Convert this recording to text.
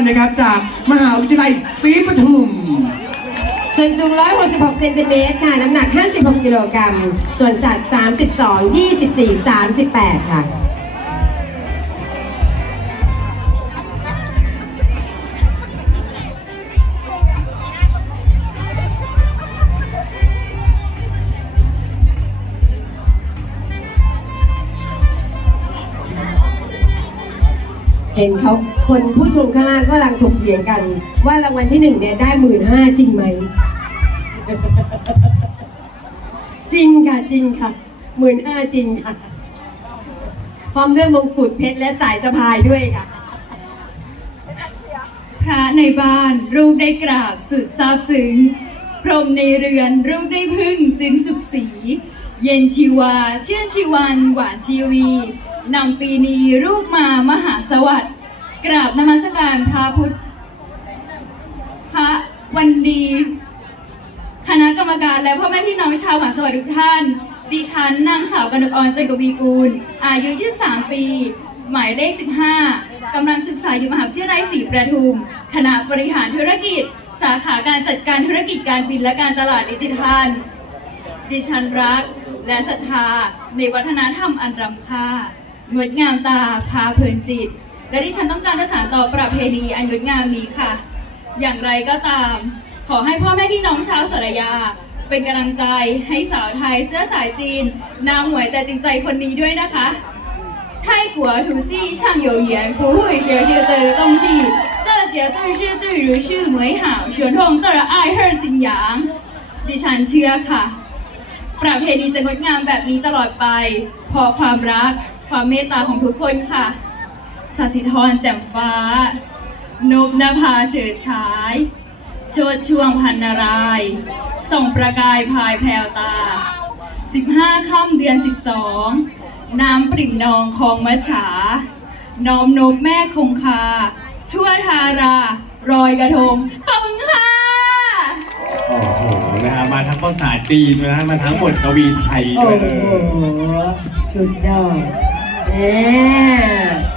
นะครับจากมหาวิทยาลัยศรีปทุม ส่วนสูง 166 เซนติเมตรค่ะ น้ำหนัก 56 กิโลกรัม ส่วนสัตว์ 32 24 38 ค่ะ เห็นเขาคนผู้ชมข้างล่างก็กำลังถกเถียงกัน ว่ารางวัลที่หนึ่งเนี่ยได้หมื่นห้าจริงไหม จริงค่ะจริงค่ะหมื่นห้าจริงค่ะพร้อมด้วยมงกุฎเพชรและสายสะพายด้วยค่ะ พระในบ้านรูปได้กราบสุดซาบซึ้งพรมในเรือนรูปได้พึ่งจึงสุขสี เย็นชีวาเชื่อนชีวัน หวานชีวีนำปีนีรูปมามหาสวัสดิ์กราบนมัสการพระพุทธพระวันดี คณะกรรมการและพ่อแม่พี่น้องชาวมหาสวัสดิ์ทุกท่าน ดิฉันนางสาวกนกออนใจกวีกูล อายุ 23 ปี หมายเลข 15กำลังศึกษาอยู่มหาวิทยาลัยศรีประทุม คณะบริหารธุรกิจ สาขาการจัดการธุรกิจการบินและการตลาดดิจิทัล ดิฉันรัก และศรัทธาในวัฒนธรรมอันรำค่างดงามตาพาเพลินจิต และดิฉันต้องการจะสานต่อประเพณีอันงดงามนี้ค่ะ อย่างไรก็ตาม ขอให้พ่อแม่พี่น้องชาวสารยา เป็นกำลังใจให้สาวไทยเสื้อสายจีน นางหมวยแต่จริงใจคนนี้ด้วยนะคะ泰国土地上有缘，不会学习的东西，这绝对是最如是美好，传统的爱和信仰。ดิฉันเชื่อค่ะ ประเพณีจะงดงามแบบนี้ตลอดไปเพราะความรัก ความเมตตาของทุกคนค่ะสสิธรแจ่มฟ้านบนภาเฉิดฉายชดช่วงพันนาราย ส่องประกายพายแพวตา 15ค่ำเดือน 12 น้ำปริ่มนองคลองมะฉา น้อมนบแม่คงคา ทั่วทารารอยกระทงขอบคุณค่ะ ษาจีนนะฮะมาทั้งบทกวีไทยโอ้ด้วยโหเลยสุดยอดเอ๊ะ